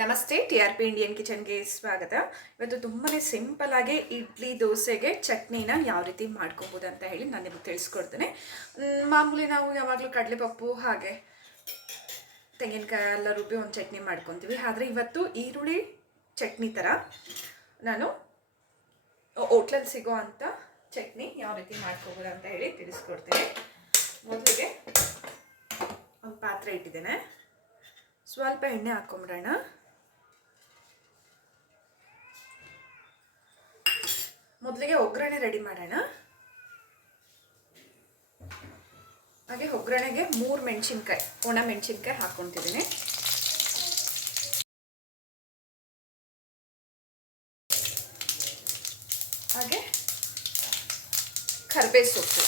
ನಮಸ್ತೆ, T R P Indian ಕಿಚನ್ಗೆ ಸ್ವಾಗತ. ಇವತ್ತು ತುಂಬಾ ಸಿಂಪಲ್ ಆಗಿ ಇಡ್ಲಿ, ದೋಸೆಗೆ ಚಟ್ನಿನ ಯಾವ ರೀತಿ ಮಾಡ್ಕೋಬೋದು ಅಂತ ಹೇಳಿ ನಾನು ನಿಮಗೆ ತಿಳಿಸ್ಕೊಡ್ತೇನೆ. ಮಾಮೂಲಿ ನಾವು ಯಾವಾಗಲೂ ಕಡಲೆಪಪ್ಪು ಹಾಗೆ ತೆಂಗಿನಕಾಯಿ ಎಲ್ಲ ರುಬ್ಬಿ ಒಂದು ಚಟ್ನಿ ಮಾಡ್ಕೊತೀವಿ. ಆದರೆ ಇವತ್ತು ಈರುಳ್ಳಿ ಚಟ್ನಿ ಥರ ನಾನು ಹೋಟ್ಲಲ್ಲಿ ಸಿಗೋ ಅಂಥ ಚಟ್ನಿ ಯಾವ ರೀತಿ ಮಾಡ್ಕೋಬೋದು ಅಂತ ಹೇಳಿ ತಿಳಿಸ್ಕೊಡ್ತೇನೆ. ಮೊದಲಿಗೆ ಒಂದು ಪಾತ್ರೆ ಇಟ್ಟಿದ್ದೇನೆ. ಸ್ವಲ್ಪ ಎಣ್ಣೆ ಹಾಕೊಂಬಿಡೋಣ. ಮೊದಲಿಗೆ ಒಗ್ಗರಣೆ ರೆಡಿ ಮಾಡೋಣ. ಹಾಗೆ ಒಗ್ಗರಣೆಗೆ ಮೂರು ಮೆಣಸಿನ್ಕಾಯಿ, ಒಣ ಮೆಣಸಿನ್ಕಾಯಿ ಹಾಕ್ಕೊತಿದ್ದೀನಿ. ಹಾಗೆ ಕರ್ಬೇ ಸೊಪ್ಪು.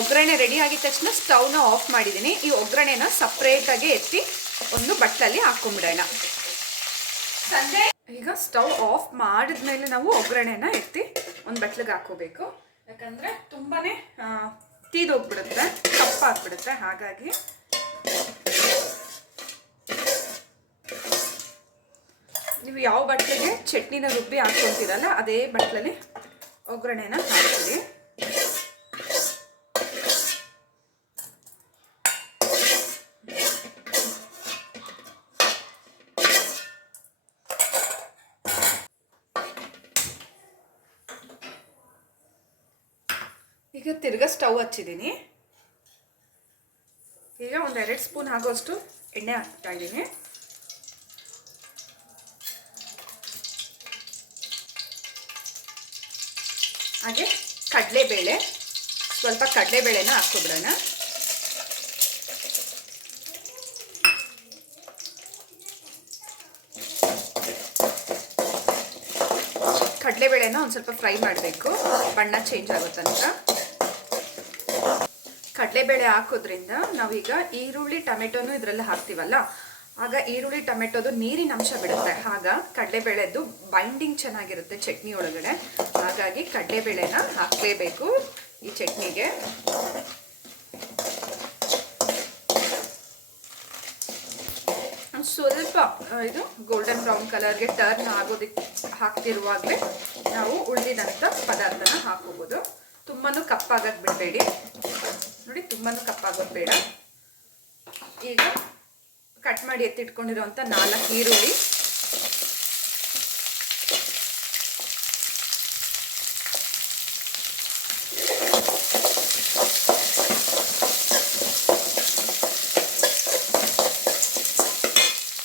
ಒಗ್ಗರಣೆ ರೆಡಿ ಆಗಿದ ತಕ್ಷಣ ಸ್ಟವ್ನ ಆಫ್ ಮಾಡಿದ್ದೀನಿ. ಈ ಒಗ್ಗರಣೆನ ಸಪ್ರೇಟಾಗಿ ಎತ್ತಿ ಒಂದು ಬಟ್ಟಲಲ್ಲಿ ಹಾಕೊಂಡ್ಬಿಡೋಣ ಸಂಜೆ ಈಗ ಸ್ಟವ್ ಆಫ್ ಮಾಡಿದ್ಮೇಲೆ ನಾವು ಒಗ್ಗರಣೆನ ಎತ್ತಿ ಒಂದು ಬಟ್ಲಿಗೆ ಹಾಕೋಬೇಕು. ಯಾಕಂದರೆ ತುಂಬಾ ತೀದೋಗ್ಬಿಡುತ್ತೆ ಕಪ್ಪಾಗ್ಬಿಡುತ್ತೆ ಹಾಗಾಗಿ ನೀವು ಯಾವ ಬಟ್ಲಿಗೆ ಚಟ್ನಿನ ರುಬ್ಬಿ ಹಾಕ್ಕೊಳ್ತೀರಲ್ಲ, ಅದೇ ಬಟ್ಲಲ್ಲಿ ಒಗ್ಗರಣೆನ ಹಾಕ್ತೀವಿ ಈಗ ತಿರ್ಗಾ ಸ್ಟವ್ ಹಚ್ಚಿದ್ದೀನಿ ಈಗ ಒಂದು ಎರಡು ಸ್ಪೂನ್ ಆಗೋಷ್ಟು ಎಣ್ಣೆ ಹಾಕ್ತಾ ಇದ್ದೀನಿ. ಹಾಗೆ ಕಡಲೆಬೇಳೆ, ಸ್ವಲ್ಪ ಕಡಲೆಬೇಳೆನ ಹಾಕ್ಕೊಬಿಡೋಣ ಕಡಲೆಬೇಳೆನ ಒಂದು ಸ್ವಲ್ಪ ಫ್ರೈ ಮಾಡಬೇಕು. ಬಣ್ಣ ಚೇಂಜ್ ಆಗೋ ತನಕ ಕಡಲೆಬೇಳೆ ಹಾಕೋದ್ರಿಂದ ನಾವೀಗ ಈರುಳ್ಳಿ ಟೊಮೆಟೊನು ಇದರಲ್ಲಿ ಹಾಕ್ತೀವಲ್ಲ? ಆಗ ಈರುಳ್ಳಿ ಟೊಮೆಟೊದು ನೀರಿನ ಅಂಶ ಬಿಡುತ್ತೆ. ಆಗ ಕಡಲೆಬೇಳೆದು ಬೈಂಡಿಂಗ್ ಚೆನ್ನಾಗಿರುತ್ತೆ ಚಟ್ನಿ ಒಳಗಡೆ. ಹಾಗಾಗಿ ಕಡಲೆಬೇಳೆನ ಹಾಕಲೇಬೇಕು ಈ ಚಟ್ನಿಗೆ. ಸ್ವಲ್ಪ ಇದು ಗೋಲ್ಡನ್ ಬ್ರೌನ್ ಕಲರ್ಗೆ ಟರ್ನ್ ಆಗೋದಕ್ಕೆ ಹಾಕ್ತಿರುವಾಗಲೇ ನಾವು ಉಳಿದಿದಂಥ ಪದಾರ್ಥನ ಹಾಕೋಬೋದು ತುಂಬಾನು ಕಪ್ಪಾಗಕ್ಕೆ ಬಿಡಬೇಡಿ. ನೋಡಿ ತುಂಬಾ ಕಪ್ಪಾಗೋದು ಬೇಡ. ಈಗ ಕಟ್ ಮಾಡಿ ಎತ್ತಿಟ್ಕೊಂಡಿರೋಂಥ ನಾಲ್ಕು ಈರುಳ್ಳಿ.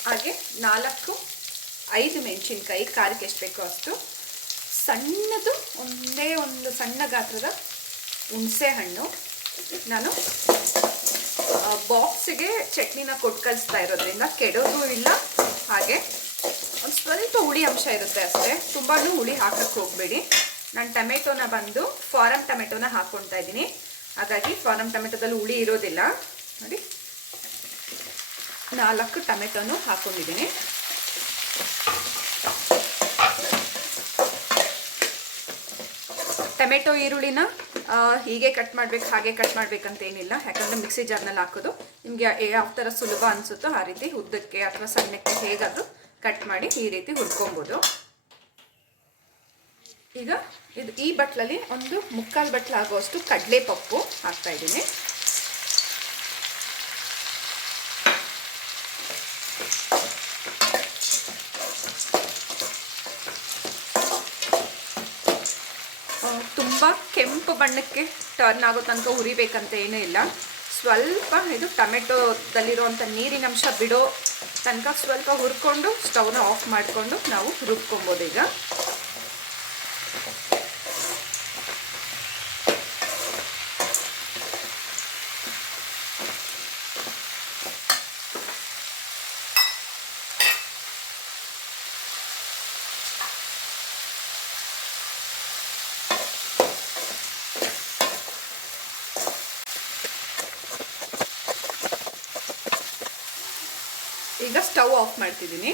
ಹಾಗೆ ನಾಲ್ಕು, ಐದು ಮೆಣಸಿನ್ಕಾಯಿ, ಖಾರಕ್ಕೆ ಎಷ್ಟು ಬೇಕೋ ಅಷ್ಟು. ಸಣ್ಣದು ಒಂದೇ ಒಂದು ಸಣ್ಣ ಗಾತ್ರದ ಹುಣಸೆ ಹಣ್ಣು. ನಾನು ಬಾಕ್ಸಿಗೆ ಚಟ್ನಿನ ಕೊಟ್ಟು ಕಲಿಸ್ತಾ ಇರೋದ್ರಿಂದ ಕೆಡೋದು ಇಲ್ಲ. ಹಾಗೆ ಒಂದು ಸ್ವಲ್ಪ ಹುಳಿ ಅಂಶ ಇರುತ್ತೆ ಅಷ್ಟೇ. ತುಂಬಾ ಹುಳಿ ಹಾಕಕ್ಕೆ ಹೋಗಬೇಡಿ. ನಾನು ಟೊಮೆಟೊನ ಬಂದು ಫಾರಮ್ ಟೊಮೆಟೊನ ಹಾಕ್ಕೊಳ್ತಾ ಇದ್ದೀನಿ. ಹಾಗಾಗಿ ಫಾರಮ್ ಟೊಮೆಟೊದಲ್ಲಿ ಹುಳಿ ಇರೋದಿಲ್ಲ. ನೋಡಿ. ನಾಲ್ಕು ಟೊಮೆಟೊನು ಹಾಕ್ಕೊಂಡಿದ್ದೀನಿ ಟೊಮೆಟೊ ಈರುಳ್ಳಿನ ಹೀಗೆ ಕಟ್ ಮಾಡ್ಬೇಕು, ಹಾಗೆ ಕಟ್ ಮಾಡ್ಬೇಕಂತ ಏನಿಲ್ಲ. ಯಾಕಂದರೆ ಮಿಕ್ಸಿ ಜಾರ್ನಲ್ಲಿ ಹಾಕೋದು. ನಿಮಗೆ ಯಾವ ಥರ ಸುಲಭ ಅನಿಸುತ್ತೋ ಆ ರೀತಿ ಉದ್ದಕ್ಕೆ ಅಥವಾ ಸಣ್ಣಕ್ಕೆ ಹೇಗಾದರೂ ಕಟ್ ಮಾಡಿ ಈ ರೀತಿ ಹುರ್ಕೊಬೋದು. ಈಗ ಇದು ಈ ಬಟ್ಲಲ್ಲಿ ಒಂದು ಮುಕ್ಕಾಲು ಬಟ್ಲು ಆಗುವಷ್ಟು ಕಡಲೆ ಪಪ್ಪು ಹಾಕ್ತಾ ಇದ್ದೀನಿ ತುಂಬ ಕೆಂಪು ಬಣ್ಣಕ್ಕೆ ಟರ್ನ್ ಆಗೋ ತನಕ ಹುರಿಬೇಕಂತ ಏನೂ ಇಲ್ಲ. ಸ್ವಲ್ಪ ಇದು ಟೊಮೆಟೊದಲ್ಲಿರುವಂಥ ನೀರಿನಂಶ ಬಿಡೋ ತನಕ ಸ್ವಲ್ಪ ಹುರ್ಕೊಂಡು ಸ್ಟವ್ನ ಆಫ್ ಮಾಡಿಕೊಂಡು ನಾವು ರುಬ್ಕೊಬೋದು ಈಗ. ಈಗ ಸ್ಟವ್ ಆಫ್ ಮಾಡ್ತಿದ್ದೀನಿ.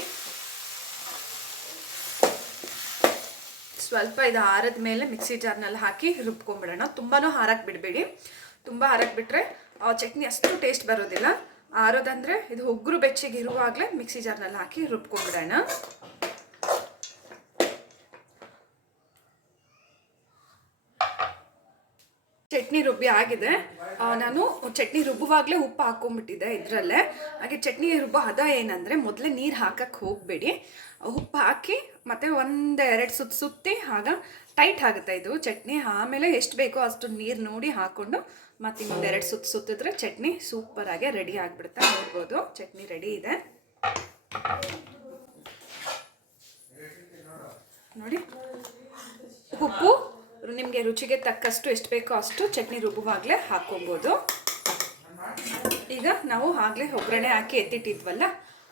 ಸ್ವಲ್ಪ ಇದು ಹಾರದ ಮೇಲೆ ಮಿಕ್ಸಿ ಜಾರ್ನಲ್ಲಿ ಹಾಕಿ ರುಬ್ಕೊಂಡ್ಬಿಡೋಣ. ತುಂಬಾ ಹಾರಕ್ಕೆ ಬಿಡಬೇಡಿ. ತುಂಬ ಹಾರಕ್ಕೆ ಬಿಟ್ಟರೆ ಚಟ್ನಿ ಅಷ್ಟು ಟೇಸ್ಟ್ ಬರೋದಿಲ್ಲ. ಆರೋದಂದರೆ ಇದು ಉಗ್ರು ಬೆಚ್ಚಿಗೆ ಇರುವಾಗಲೇ ಮಿಕ್ಸಿ ಜಾರ್ನಲ್ಲಿ ಹಾಕಿ ರುಬ್ಕೊಂಡ್ಬಿಡೋಣ. ಚಟ್ನಿ ರುಬ್ಬಿ ಆಗಿದೆ. ನಾನು ಚಟ್ನಿ ರುಬ್ಬುವಾಗಲೇ ಉಪ್ಪು ಹಾಕೊಂಡ್ಬಿಟ್ಟಿದ್ದೆ ಇದರಲ್ಲೇ. ಹಾಗೆ ಚಟ್ನಿ ರುಬ್ಬೋ ಹದ ಏನಂದರೆ ಮೊದಲೇ ನೀರು ಹಾಕಕ್ಕೆ ಹೋಗಬೇಡಿ. ಉಪ್ಪು ಹಾಕಿ ಮತ್ತು ಒಂದು ಎರಡು ಸುತ್ತು ಸುತ್ತಿ ಆಗ ಟೈಟ್ ಆಗುತ್ತೆ ಇದು ಚಟ್ನಿ. ಆಮೇಲೆ ಎಷ್ಟು ಬೇಕೋ ಅಷ್ಟು ನೀರು ನೋಡಿ ಹಾಕ್ಕೊಂಡು ಮತ್ತು ಇನ್ನೊಂದು ಎರಡು ಸುತ್ತು ಸುತ್ತಿದ್ರೆ ಚಟ್ನಿ ಸೂಪರಾಗೆ ರೆಡಿ ಆಗಿಬಿಡುತ್ತೆ. ನೋಡ್ಬೋದು, ಚಟ್ನಿ ರೆಡಿ ಇದೆ ನೋಡಿ ಉಪ್ಪು ನಿಮಗೆ ರುಚಿಗೆ ತಕ್ಕಷ್ಟು ಎಷ್ಟು ಬೇಕೋ ಅಷ್ಟು ಚಟ್ನಿ ರುಬ್ಬುವಾಗಲೇ ಹಾಕ್ಕೊಬೋದು. ಈಗ ನಾವು ಆಗಲೇ ಒಗ್ಗರಣೆ ಹಾಕಿ ಎತ್ತಿಟ್ಟಿದ್ವಲ್ಲ,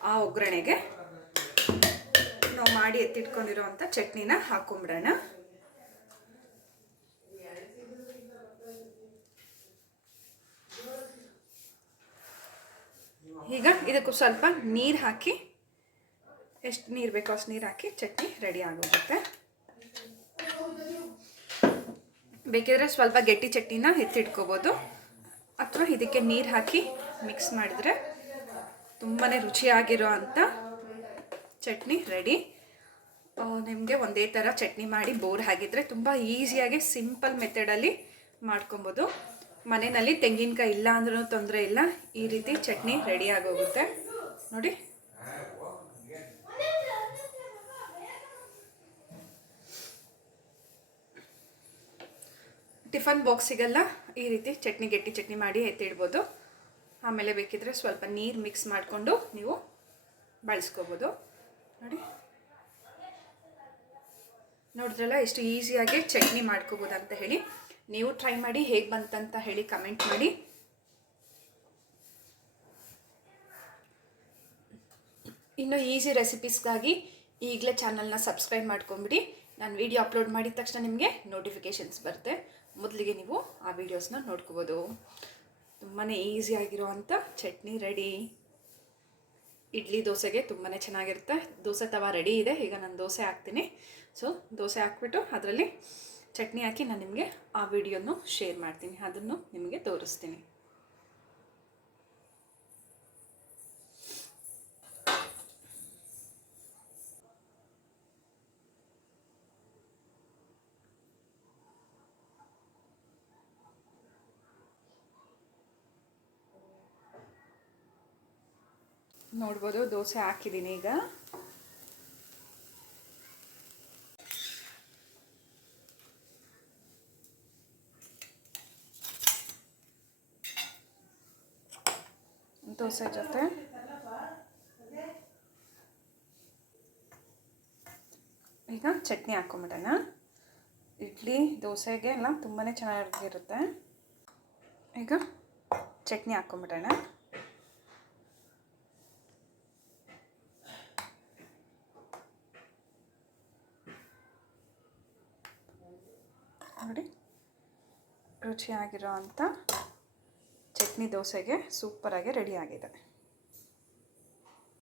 ಆ ಒಗ್ಗರಣೆಗೆ ನಾವು ಮಾಡಿ ಎತ್ತಿಟ್ಕೊಂಡಿರೋ ಅಂಥ ಚಟ್ನಿನ ಹಾಕ್ಕೊಂಬಿಡೋಣ ಈಗ ಇದಕ್ಕೂ ಸ್ವಲ್ಪ ನೀರು ಹಾಕಿ, ಎಷ್ಟು ನೀರು ಬೇಕೋ ಅಷ್ಟು ನೀರು ಹಾಕಿ ಚಟ್ನಿ ರೆಡಿ ಆಗೋಗುತ್ತೆ. ಬೇಕಿದ್ರೆ ಸ್ವಲ್ಪ ಗಟ್ಟಿ ಚಟ್ನಿನ ಎತ್ತಿಟ್ಕೋಬೋದು. ಅಥವಾ ಇದಕ್ಕೆ ನೀರು ಹಾಕಿ ಮಿಕ್ಸ್ ಮಾಡಿದ್ರೆ ತುಂಬಾ ರುಚಿಯಾಗಿರೋ ಅಂಥ ಚಟ್ನಿ ರೆಡಿ ನಿಮಗೆ ಒಂದೇ ಥರ ಚಟ್ನಿ ಮಾಡಿ ಬೋರ್ ಹಾಕಿದರೆ ತುಂಬ ಈಸಿಯಾಗಿ ಸಿಂಪಲ್ ಮೆಥಡಲ್ಲಿ ಮಾಡ್ಕೊಬೋದು. ಮನೆಯಲ್ಲಿ ತೆಂಗಿನಕಾಯಿ ಇಲ್ಲ ಅಂದ್ರೂ ತೊಂದರೆ ಇಲ್ಲ. ಈ ರೀತಿ ಚಟ್ನಿ ರೆಡಿ ಆಗೋಗುತ್ತೆ. ನೋಡಿ. ಟಿಫನ್ ಬಾಕ್ಸಿಗೆಲ್ಲ ಈ ರೀತಿ ಚಟ್ನಿ ಗಟ್ಟಿ ಚಟ್ನಿ ಮಾಡಿ ಎತ್ತಿಡ್ಬೋದು. ಆಮೇಲೆ ಬೇಕಿದ್ರೆ ಸ್ವಲ್ಪ ನೀರು ಮಿಕ್ಸ್ ಮಾಡಿಕೊಂಡು ನೀವು ಬಳಸ್ಕೋಬೋದು. ನೋಡಿ. ನೋಡಿದ್ರಲ್ಲ ಎಷ್ಟು ಈಸಿಯಾಗಿ ಚಟ್ನಿ ಮಾಡ್ಕೋಬೋದು ಅಂತ ಹೇಳಿ. ನೀವು ಟ್ರೈ ಮಾಡಿ ಹೇಗೆ ಬಂತಂತ ಹೇಳಿ ಕಮೆಂಟ್ ಮಾಡಿ. ಇನ್ನು ಈಸಿ ರೆಸಿಪೀಸ್ಗಾಗಿ ಈಗಲೇ ಚಾನಲ್ನ ಸಬ್ಸ್ಕ್ರೈಬ್ ಮಾಡ್ಕೊಂಬಿಡಿ ನಾನು ವಿಡಿಯೋ ಅಪ್ಲೋಡ್ ಮಾಡಿದ ತಕ್ಷಣ ನಿಮಗೆ ನೋಟಿಫಿಕೇಷನ್ಸ್ ಬರುತ್ತೆ. ಮೊದಲಿಗೆ ನೀವು ಆ ವಿಡಿಯೋಸ್ನ ನೋಡ್ಕೋಬೋದು. ತುಂಬಾ ಈಸಿಯಾಗಿರುವಂಥ ಚಟ್ನಿ ರೆಡಿ ಇಡ್ಲಿ ದೋಸೆಗೆ ತುಂಬಾ ಚೆನ್ನಾಗಿರುತ್ತೆ. ದೋಸೆ ತವ ರೆಡಿ ಇದೆ. ಈಗ ನಾನು ದೋಸೆ ಹಾಕ್ತೀನಿ. ಸೊ ದೋಸೆ ಹಾಕ್ಬಿಟ್ಟು ಅದರಲ್ಲಿ ಚಟ್ನಿ ಹಾಕಿ ನಾನು ನಿಮಗೆ ಆ ವಿಡಿಯೋನು ಶೇರ್ ಮಾಡ್ತೀನಿ. ಅದನ್ನು ನಿಮಗೆ ತೋರಿಸ್ತೀನಿ. ನೋಡ್ಬೋದು, ದೋಸೆ ಹಾಕಿದ್ದೀನಿ ಈಗ. ದೋಸೆ ಜೊತೆ. ಈಗ ಚಟ್ನಿ ಹಾಕೊಂಬಿಡೋಣ. ಇಡ್ಲಿ, ದೋಸೆಗೆ ಎಲ್ಲ ತುಂಬಾ ಚೆನ್ನಾಗಿರುತ್ತೆ. ಈಗ ಚಟ್ನಿ ಹಾಕ್ಕೊಂಬಿಡೋಣ ನೋಡಿ. ರುಚಿಯಾಗಿರೋ ಅಂಥ ಚಟ್ನಿ ದೋಸೆಗೆ ಸೂಪರಾಗಿ ರೆಡಿ ಆಗಿದೆ.